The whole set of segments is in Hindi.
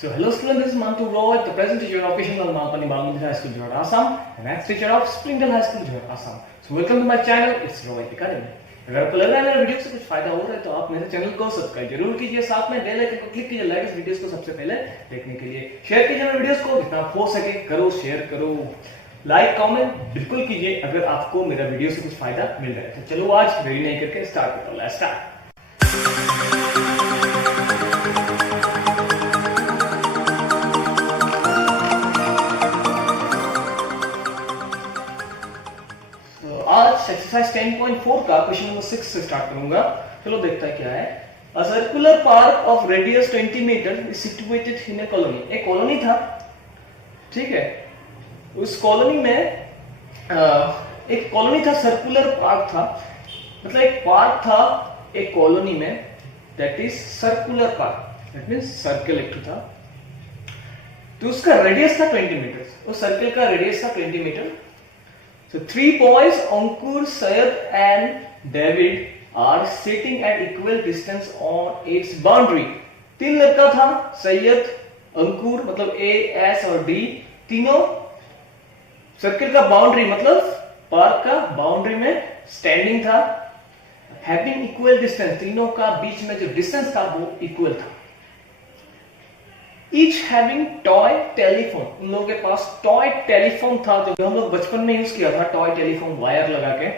So hello students, this is Mantu Roy, the present teacher of Kishangal Malpani Balmundhi High School, Johor, Assam, and next teacher of Springdale High School, Johor, Assam. So welcome to my channel, it's Roy Academy. अगर आपको लग रहा है मेरे वीडियो से कुछ फायदा हो रहा है तो आप मेरे चैनल को सब्सक्राइब जरूर कीजिए, साथ में बेल आइकन को क्लिक कीजिए लाइक इस वीडियोस को सबसे पहले देखने के लिए। शेयर कीजिए मेरे वीडियोस को जितना हो सके, करो शेयर करो, लाइक कमेंट बिल्कुल कीजिए अगर आपको मेरा वीडियो से कुछ फायदा मिल रहा है। तो चलो आज देरी नहीं करके स्टार्ट करते हैं। Let's start. आज एक्सरसाइज 10.4 का क्वेश्चन नंबर 6 से स्टार्ट करूंगा। चलो देखते हैं क्या है। A circular park of radius 20 meter is situated in a colony. एक कॉलोनी था, ठीक है। उस कॉलोनी में एक कॉलोनी था, सर्कुलर पार्क था, मतलब एक पार्क था एक कॉलोनी में, that is circular park, that means circle एक था। तो उसका रेडियस था 20 मीटर। उस सर्कल का रेडियस था 20 metre. So three boys, Ankur, Syed and David are sitting at equal distance on its boundary. तीन लड़का था, सैयद, अंकुर मतलब A, S और D, तीनों सर्कल का बाउंड्री मतलब पार्क का बाउंड्री में स्टैंडिंग था। हैविंग इक्वल डिस्टेंस, तीनों का बीच में जो डिस्टेंस था वो इक्वल था। Each having toy telephone, उन लोगों के पास टॉय टेलीफोन था जो हम लोग बचपन में यूज किया था, टॉय टेलीफोन वायर लगा के।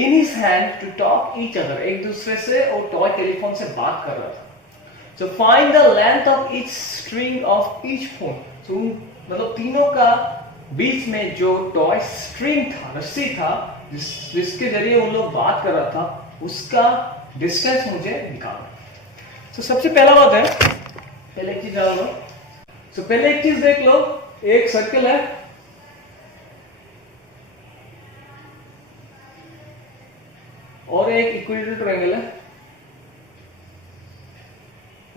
In his hand to talk each other, एक दूसरे से और टॉय टेलीफोन से बात कर रहा था। So find the length of each string of each phone. So मतलब तीनों का बीच में जो टॉय स्ट्रिंग था, रस्सी था, जिसके जरिए वो लोग बात कर रहा था, उसका डिस्टेंस मुझे निकालना। तो सबसे पहला बात है, पहले एक चीज जान लो। तो पहले एक चीज देख लो, एक सर्कल है और एक इक्विलेटरल ट्रायंगल है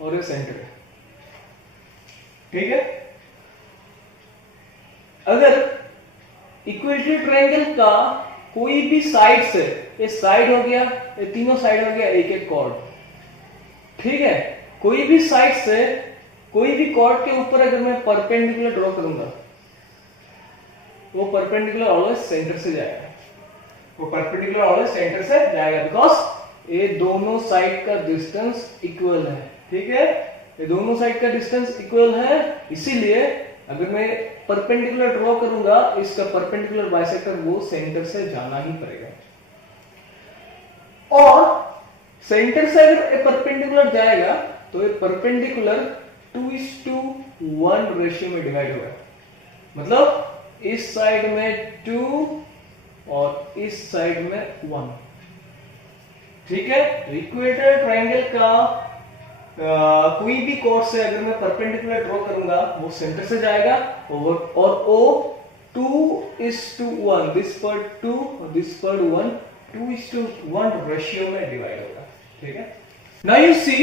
और ये सेंटर है, ठीक है। अगर इक्विलेटरल ट्रायंगल का कोई भी साइड से, ये साइड हो गया, ये तीनों साइड हो गया एक एक कॉर्ड, ठीक है। कोई भी साइड से कोई भी कॉर्ड के ऊपर अगर मैं परपेंडिकुलर ड्रॉ करूंगा, वो परपेंडिकुलर ऑलवेज सेंटर से जाएगा, वो परपेंडिकुलर ऑलवेज सेंटर से जाएगा, बिकॉज ये दोनों साइड का डिस्टेंस इक्वल है, ठीक है। ये दोनों साइड का डिस्टेंस इक्वल है, इसीलिए अगर मैं परपेंडिकुलर ड्रॉ करूंगा, इसका परपेंडिकुलर बाइसेक्टर वो सेंटर से जाना ही पड़ेगा। और सेंटर से अगर परपेंडिकुलर जाएगा तो ये परपेंडिकुलर 2:1 रेशियो में डिवाइड होगा, मतलब इस साइड में 2 और इस साइड में 1, ठीक है। इक्वेटर ट्रायंगल का कोई भी कॉर्ड से अगर मैं परपेंडिकुलर ड्रॉ करूंगा वो सेंटर से जाएगा और ओ 2:1, दिस पार्ट 2 और दिस पार्ट 1, 2:1 रेशियो में डिवाइड होगा, ठीक है। नाउ यू सी,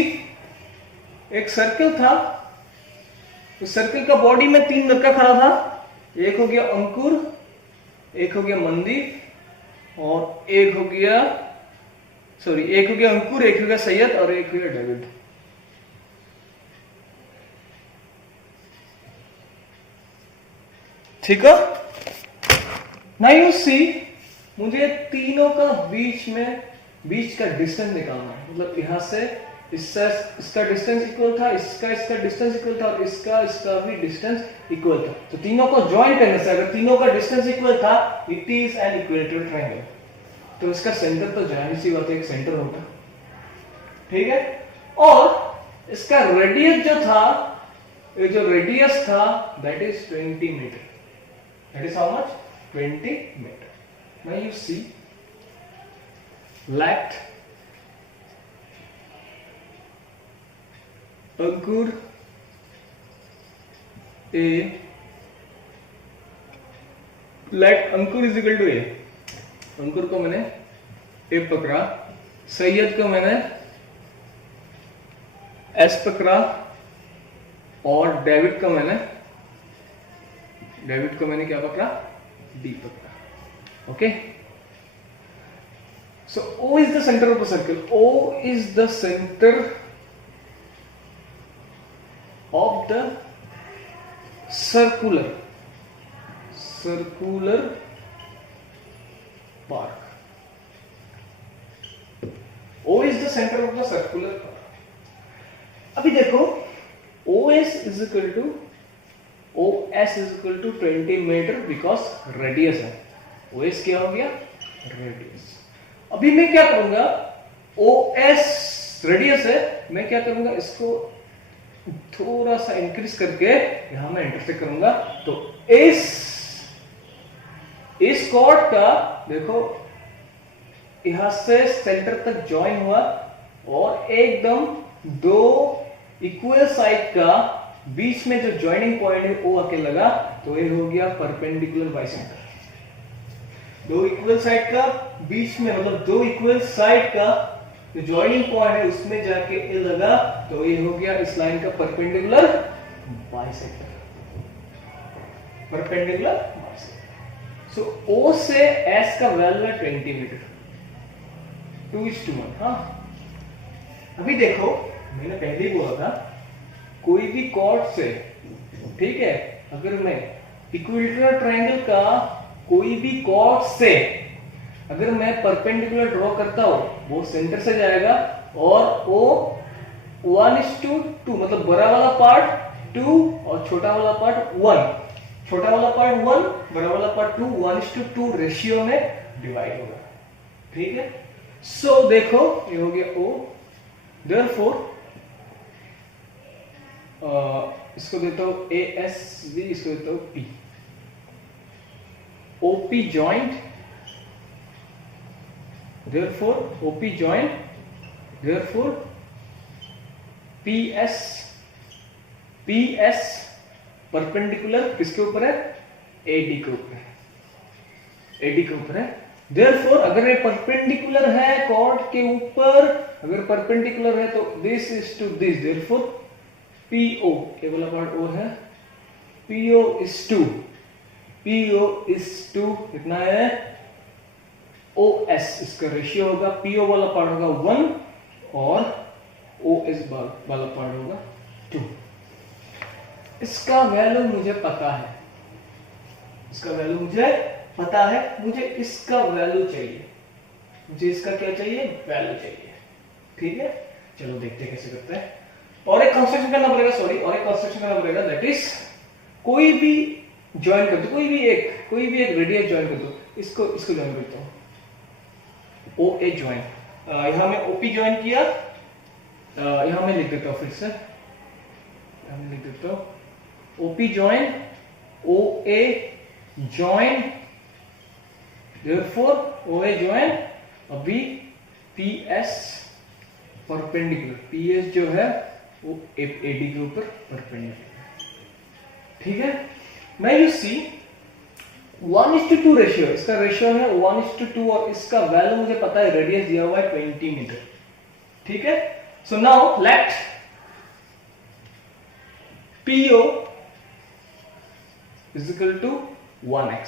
एक सर्कल था, उस सर्कल का बॉडी में तीन लड़का खड़ा था, एक हो गया अंकुर, एक हो गया मनदीप और एक हो गया अंकुर, एक हो गया सैयद और एक हो गया डेविड, ठीक है। नाउ यू सी, मुझे तीनों का बीच का डिस्टेंस निकालना है, मतलब यहां से इसका डिस्टेंस इक्वल था, इसका डिस्टेंस इक्वल था और इसका भी डिस्टेंस इक्वल था। तो तीनों को ज्वाइन करने से अगर तीनों का डिस्टेंस इक्वल था, it is an equilateral triangle. तो इसका सेंटर तो जाहिर सी बात है एक सेंटर होगा, ठीक है। और इसका रेडियस जो था, ये जो रेडियस था that is 20 metre, that is how much, 20 metre. Now you see, let angle is equal to A, angle को मैंने ए पकड़ा, सैयद को मैंने एस पकड़ा और डेविड को मैंने क्या पकड़ा, डी पकड़ा, okay. So O is the center of the circle. O is the center of of the circular park. O is the center of the circular park. अभी देखो OS is equal to 20 meter because radius है. OS क्या हो गया? रेडियस. अभी मैं क्या करूंगा, OS रेडियस है, मैं क्या करूंगा, इसको थोड़ा सा इंक्रीज करके यहां मैं इंटरसेक्ट करूंगा. तो इस कॉर्ड का देखो यहां से सेंटर तक ज्वाइन हुआ और एकदम दो इक्वल साइड का बीच में जो ज्वाइनिंग पॉइंट है वो आके लगा, तो ये हो गया परपेंडिकुलर बाइसेक्टर. दो इक्वल साइड का बीच में, मतलब दो इक्वल साइड का जो ज्वाइनिंग पॉइंट है उसमें जाके ये लगा, तो ये हो गया इस लाइन का परपेंडिकुलर बाइसेक्टर. सो O से S का वैल्यू है 20 मीटर, 2:1. हाँ, अभी देखो मैंने पहले ही बोला था, कोई भी कॉर्ड से, ठीक है, अगर मैं इक्विलैटरल ट्रायंगल का कोई भी कॉर्ड से अगर मैं परपेंडिकुलर ड्रॉ करता हूं, वो सेंटर से जाएगा और वो 1:2, मतलब बड़ा वाला पार्ट 2 और छोटा वाला पार्ट 1, छोटा वाला पार्ट 1, बड़ा वाला पार्ट 2, 1:2 रेशियो में डिवाइड होगा. ठीक है. सो देखो ये हो गया O. देयरफॉर इसको देता हूं ASV, इसको देता हूं P. OP joint, therefore OP joint, therefore PS perpendicular किसके ऊपर है? AD के ऊपर है. AD के ऊपर है. Therefore अगर ये परपेंडिकुलर है कॉर्ड के ऊपर, अगर परपेंडिकुलर है तो this is to this, therefore PO, ये वाला पार्ट O है, PO is 2 कितना है? OS इसका रेशियो होगा, PO वाला पार्ट होगा 1 और OS वाला पार्ट होगा 2. इसका वैल्यू मुझे पता है, मुझे इसका वैल्यू चाहिए, मुझे इसका क्या चाहिए? वैल्यू चाहिए. ठीक है, चलो देखते हैं कैसे करते हैं. और एक कंस्ट्रक्शन करना पड़ेगा, दैट इज कोई भी ज्वाइन कर दो, कोई भी एक रेडियस ज्वाइन कर दो. इसको ज्वाइन करता हूं, OA ज्वाइन. यहां मैं OP ज्वाइन किया, यहां मैं लिख देता हूं, फिर से यहां मैं लिख देता हूं OP join, OA join, therefore OA join. अभी PS परपेंडिकुलर, PS जो है वो AD के ऊपर परपेंडिकुलर. ठीक है. मैं यू सी 1:2 रेशियो, इसका रेशियो है 1:2 और इसका वैल्यू मुझे पता है, रेडियस दिया हुआ है 20 मीटर. ठीक है. So now let PO is equal to 1x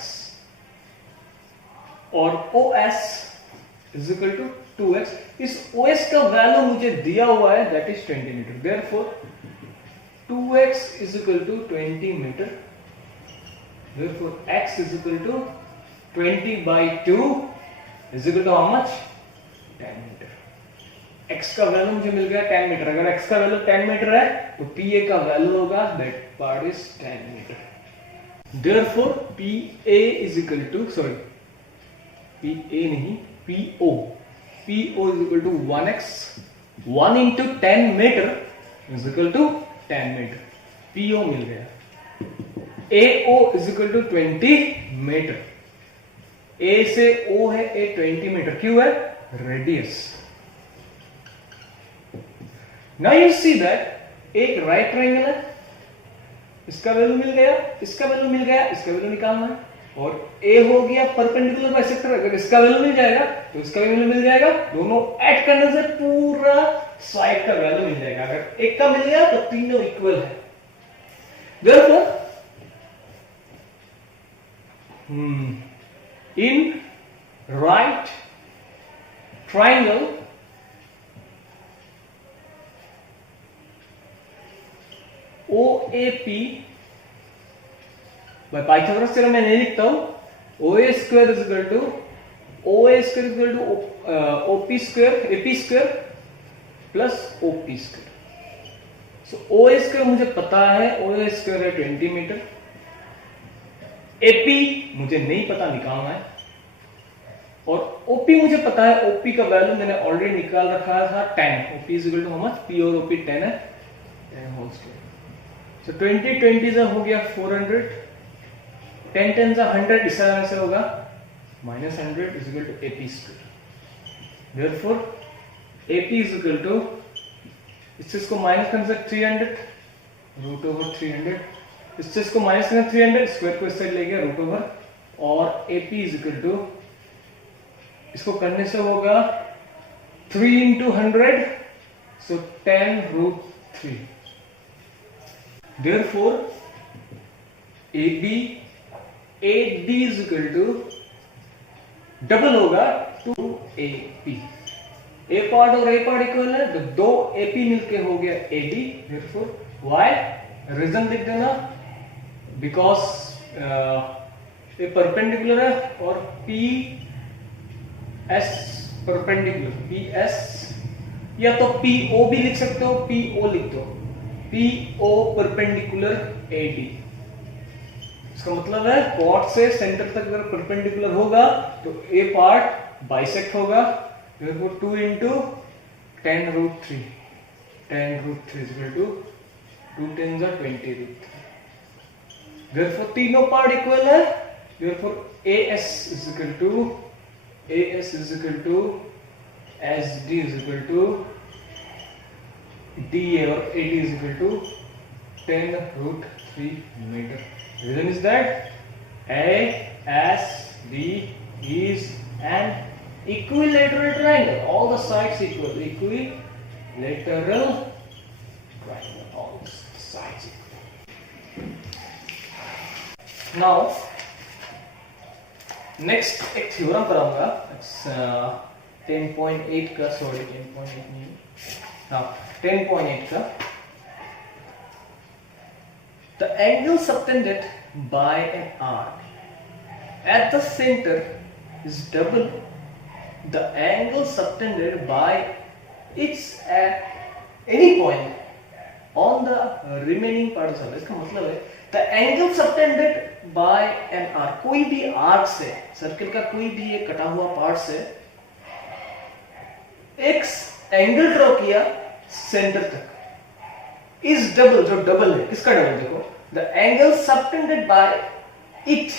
और OS is equal to 2x. इस OS का वैल्यू मुझे दिया हुआ है, that is 20 meter. Therefore 2x is equal to 20 meter. Therefore x is equal to 20/2 is equal to how much? 10 meter. x का वैल्यू मुझे मिल गया 10 मीटर. अगर x का वैल्यू 10 मीटर है तो PA का वैल्यू होगा, that part is 10 meter. Therefore PA is equal to, sorry, PA नहीं, PO is equal to 1x, 1 into 10 meter is equal to 10 meter. PO मिल गया. AO is equal to 20 meter. A से O है, A 20 मीटर. क्यों है? Radius. Now you see that एक राइट ट्रायंगल है, इसका वैल्यू मिल गया, इसका वैल्यू मिल गया, इसका वैल्यू निकालना है. और A हो गया परपेंडिकुलर बाइसेक्टर. अगर इसका वैल्यू मिल जाएगा तो इसका वैल्यू मिल जाएगा. दोनों ऐड करने से पूरा साइड का वैल्यू मिल जाएगा. अगर एक का मिल गया तो तीनों इक्वल है. Therefore in right triangle OAP by Pythagoras theorem मैं नहीं लिखता हूं, OA square is equal to OP square AP square plus OP square. So OA square मुझे पता है, OA square है 20 मीटर, AP मुझे नहीं पता, निकालना है, और OP मुझे पता है, OP का वैल्यू मैंने ऑलरेडी निकाल रखा था 10. OP is equal to how much? P और OP 10 है, 10 whole square. So 20 से हो गया 400, 10 10 से 100, इस तरह से होगा -100 is equal to AP square. Therefore AP is equal to, इस चीज को माइनस करने से 300 रूट ओवर 300, इस चीज को माइनस करने 300, स्क्वायर को इस साइड ले गया रूट ओवर, और AP is equal to, इसको करने से होगा 3 into 100, so 10 root 3. Therefore AD is equal to, double होगा 2AP. A पार्ट और A पार्ट इक्वल है, तो 2 AP मिलके हो गया AD. Therefore why, रीजन लिख देना, बिकॉज ये परपेंडिकुलर है और PS परपेंडिकुलर, PS या तो PO भी लिख सकते हो, PO लिख दो, PO परपेंडिकुलर AD. इसका मतलब है कॉर्ड से सेंटर तक अगर परपेंडिकुलर होगा तो A पार्ट बाइसेक्ट होगा. Therefore 2 into 10 root 3, 10 root 3 is equal to 2 10s are 20 root 3. Therefore तीनों पार्ट इक्वल है. Therefore AS is equal to SD is equal to DA, or AD is equal to 10 root 3 meter. Reason is that ASD is an equilateral triangle. All the sides equal. Equilateral triangle. All the sides equal. Now, next एक थ्योरम कराऊंगा. 10.8 का, सॉरी 10.8 नहीं, हाँ 10.8 का. The angle subtended by an arc at the center is double the angle subtended by its at any point on the remaining part of the circle. इसका मतलब है the angle subtended by an arc, कोई भी आर्क से, सर्कल का कोई भी एक कटा हुआ पार्ट से एक एंगल ड्रॉ किया सेंटर तक, इज डबल, जो डबल है, किसका डबल देखो, the angle subtended bye it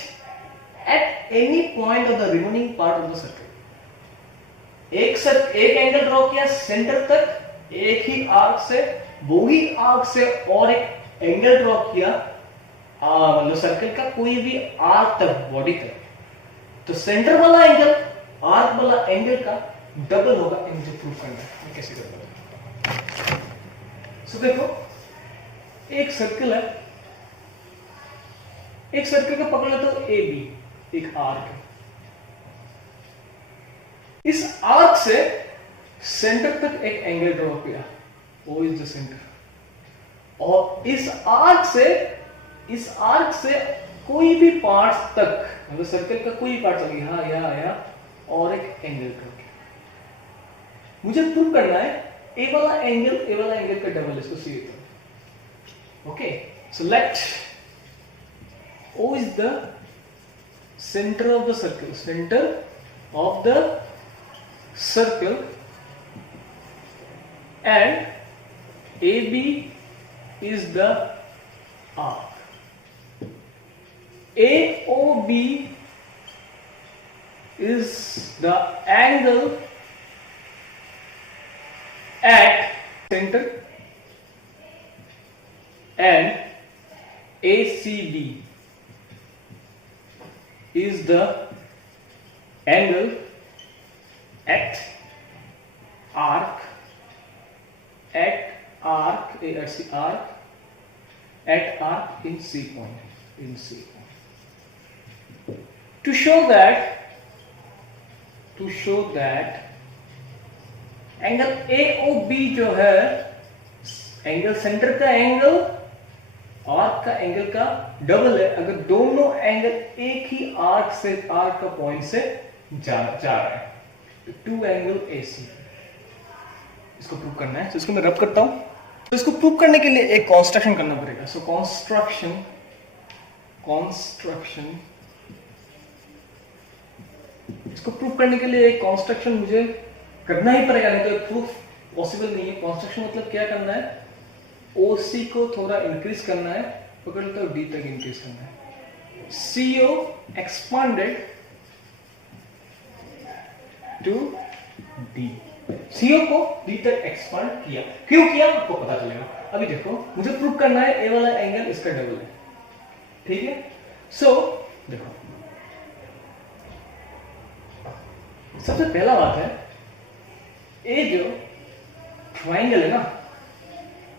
at any point of the remaining part of the circle. एक एंगल ड्रॉ किया सेंटर तक एक ही आर्क से, वो ही आर्क से और एक एंगल ड्रॉ किया मतलब सर्कल का कोई भी आर्क तक, बॉडी तक, तो सेंटर वाला एंगल आर्क वाला एंगल का डबल होगा. मुझे प्रूव करना है, कैसे करना है. सो देखो एक सर्कल है, एक सर्कल का पकड़ लेते हो ए बी, एक आर्क है. इस आर्क से सेंटर तक एक एंगल ड्रॉ किया, O इज द सेंटर, और इस आर्क से कोई भी पार्ट तक, मतलब सर्कल का कोई पार्ट चल गया यहाँ और एक एंगल ड्रॉ किया. मुझे प्रूव करना है ए वाला एंगल का डबल, इसको सी देता हूं. Okay, so let O is the center of the circle, and AB is the arc. AOB is the angle at center, and ACB is the angle at arc in C point. To show that angle AOB जो है, एंगल सेंटर का एंगल का एंगल का डबल है अगर दोनों एंगल एक ही आर्क का पॉइंट से जा रहा है। तो 2 एंगल AC इसको प्रूव करना है। तो इसको मैं रब करता हूं। तो इसको प्रूव करने के लिए एक कंस्ट्रक्शन करना पड़ेगा। सो कंस्ट्रक्शन इसको प्रूव करने के लिए एक कंस्ट्रक्शन मुझे करना ही पड़ेगा, नहीं तो प्रूफ पॉसिबल नहीं है। कंस्ट्रक्शन मतलब क्या करना है, OC को थोड़ा इंक्रीज करना है, पकड़ लेते हो D तक इंक्रीज करना है। CO expanded to D, CO को D तक एक्सपांड किया। क्यों किया आपको पता चलेगा। अभी देखो मुझे प्रूव करना है A वाला एंगल इसका डबल है, ठीक है। सो देखो सबसे पहला बात है, ये जो ट्राइंगल है ना,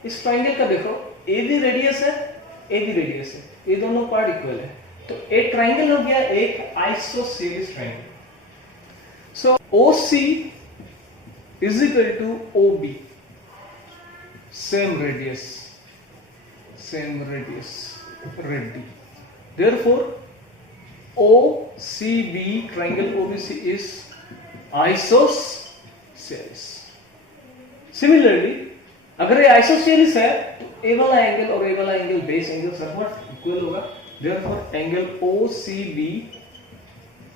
इस ट्राइंगल का देखो AB रेडियस है, AB रेडियस है, ये दोनों पार्ट इक्वल है। तो एक ट्राइंगल हो गया एक isosceles triangle. So OC is equal to OB, same radius red. Therefore OCB triangle OBC is isosceles। Similarly अगर ये आइसोसेलेस है तो A वाला एंगल और A वाला angle base angle somewhat equal होगा। Therefore angle OCB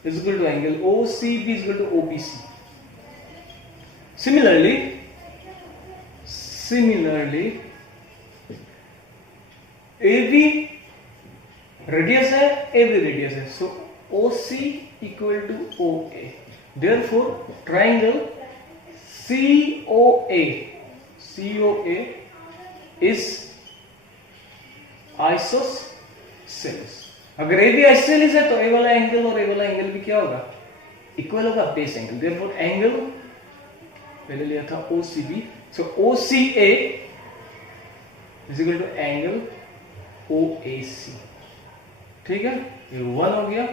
is equal to angle OCB is equal to OBC। Similarly AB radius है, AB रेडियस है, so OC equal to OA। Therefore triangle COA is isosceles। अगर AB आइसोसेलेस है तो A वाला एंगल और A वाला एंगल भी क्या होगा, इक्वल होगा, बेस एंगल। Therefore एंगल पहले लिया था OCB, so OCA is equal to angle OAC, ठीक है। ये 1 हो गया,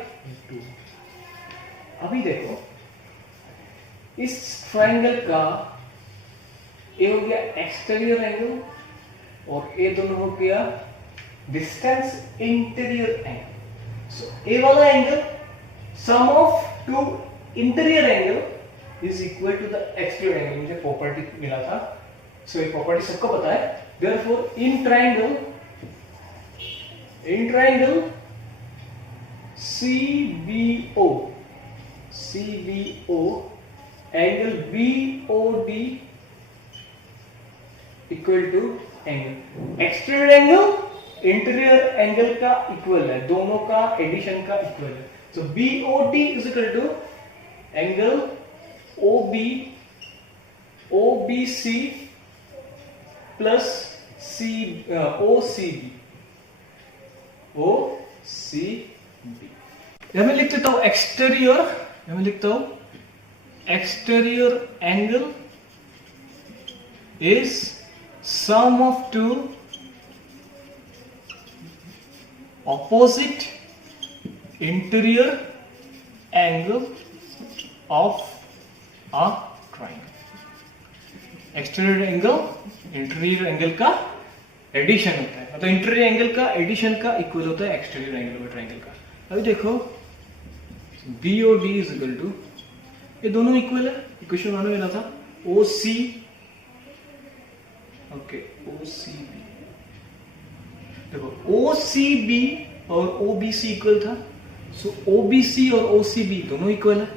2। अभी देखो इस ट्राइंगल का ये हो गया एक्सटीरियर एंगल और ये दोनों हो गया distance interior angle. So A वाला angle sum of 2 interior angle is equal to the exterior angle. मुझे प्रॉपर्टी मिला था, सो ये प्रॉपर्टी सबको पता है। Therefore in triangle CBO angle BOD equal to angle exterior angle interior angle का इक्वल है, दोनों का एडिशन का इक्वल है। So BOD is equal to angle OBC plus OCB। यहां मैं लिख लेता हूं एक्सटीरियर, यहां मैं लिखता हूं exterior angle is sum of 2 opposite interior angle of a triangle. Exterior angle interior angle का एडिशन होता है, मतलब इंटीरियर एंगल का एडिशन का इक्वल होता है एक्सटीरियर एंगल और ट्राइंगल का। अभी देखो BOD इज इक्वल टू, ये दोनों इक्वल है, इक्वेशन 1 में मिला था, OC ओके OCB। देखो OCB और OBC इक्वल था, सो OBC और OCB दोनों इक्वल है।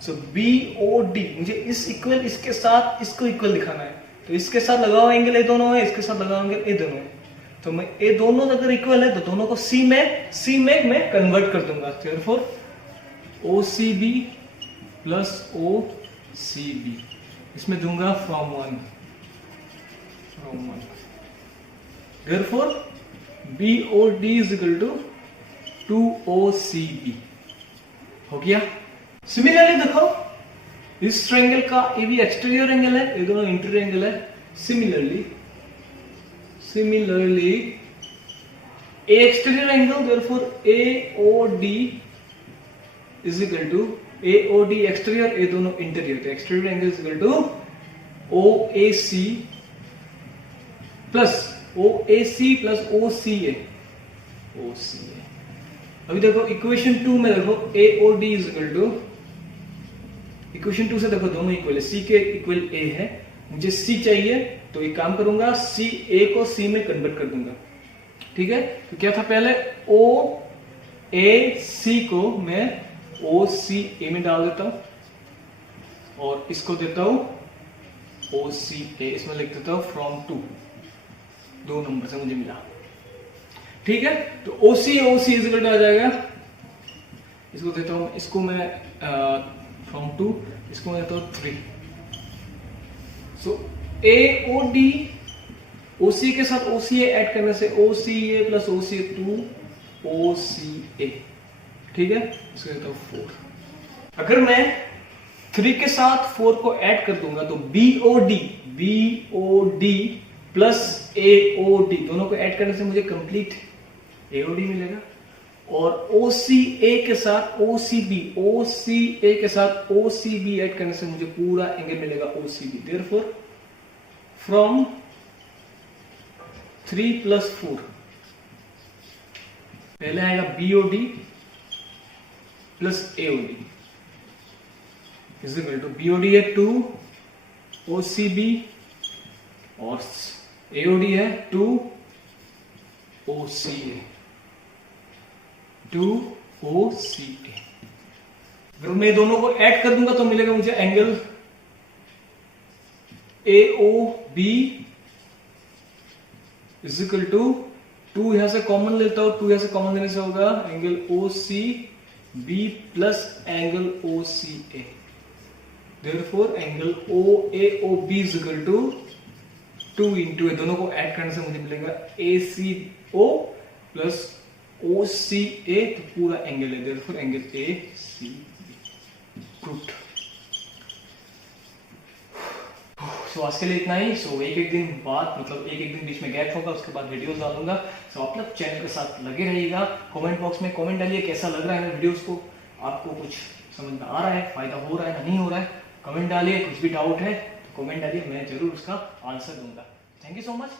सो BOD मुझे इस इक्वल इसके साथ इसको इक्वल दिखाना है, तो इसके साथ लगाओ एंगल ये दोनों है, इसके साथ लगाओ एंगल ये दोनों है। तो मैं ये दोनों अगर इक्वल है तो दोनों को C में मैं कन्वर्ट कर दूंगा। देयरफॉर OCB प्लस OCB इसमें दूंगा from 1। Therefore BOD is equal to 2OCB हो गया। सिमिलरली देखो इस ट्रायंगल का ये भी एक्सटीरियर एंगल है, ये दोनों इंटीरियर एंगल है। Similarly A exterior angle, therefore AOD is equal to AOD exterior, ये दोनों interior, exterior angle is equal to OAC plus OCA O C A. अभी देखो इक्वेशन 2 में देखो A O D is equal to, equation 2 से देखो दोनों इक्वल है, सी के इक्वल ए है, मुझे सी चाहिए तो एक काम करूंगा, सी ए को सी में कन्वर्ट कर दूंगा, ठीक है। तो क्या था पहले, ओ ए सी को मैं ओ सी ए में डाल देता हूं और इसको देता हूं ओ सी ए, इसमें लिख देता हूं फ्रॉम 2, 2 नंबर से मुझे मिला, ठीक है। तो ओ सी इज इक्वल टू आ जाएगा, इसको देता हूं, इसको मैं फ्रॉम 2, इसको मैं देता हूं 3। सो ए ओ डी, ओ सी के साथ ओ सी ए ऐड करने से ओ सी ए प्लस ओ सी ए 2 ओ सी ए, ठीक है। इसको देता हूं 4। अगर मैं 3 के साथ 4 को ऐड कर दूंगा तो B O D plus A O D, दोनों को ऐड करने से मुझे कंप्लीट ए ओ डी मिलेगा। और ओ सी ए के साथ ओ सी ए के साथ ओ सी बी ऐड करने से मुझे पूरा एंगल मिलेगा O C B. Therefore from 3 plus 4, पहले आएगा B O D plus A O D is equal to, B O D है 2 ओ सी बी और ए ओ डी है 2 ओ सी ए, 2 ओ सी ए। अगर मैं दोनों को ऐड कर दूंगा तो मिलेगा मुझे angle A O B is equal to 2 यहां से कॉमन लेता हूं, 2 यहां से कॉमन लेने से होगा angle O C B plus angle O C A. Therefore angle O A O B is equal to 2 into A, दोनों को ऐड करने से मुझे मिलेगा ए सी ओ प्लस ओ सी ए, तो पूरा एंगल है, therefore angle A C B proved. So आज के लिए इतना ही। सो एक दिन बाद, मतलब एक दिन बीच में गैप होगा, उसके बाद वीडियोस डालूंगा। सो आप लोग चैनल के साथ लगे रहिएगा। कमेंट बॉक्स में कमेंट डालिए कैसा लग रहा है वीडियोस को, आपको कुछ समझ में आ रहा है, फायदा हो रहा है ना नहीं हो रहा है, कमेंट डालिए। कुछ भी डाउट है तो कमेंट डालिए, मैं जरूर उसका आंसर दूंगा। Thank you so much.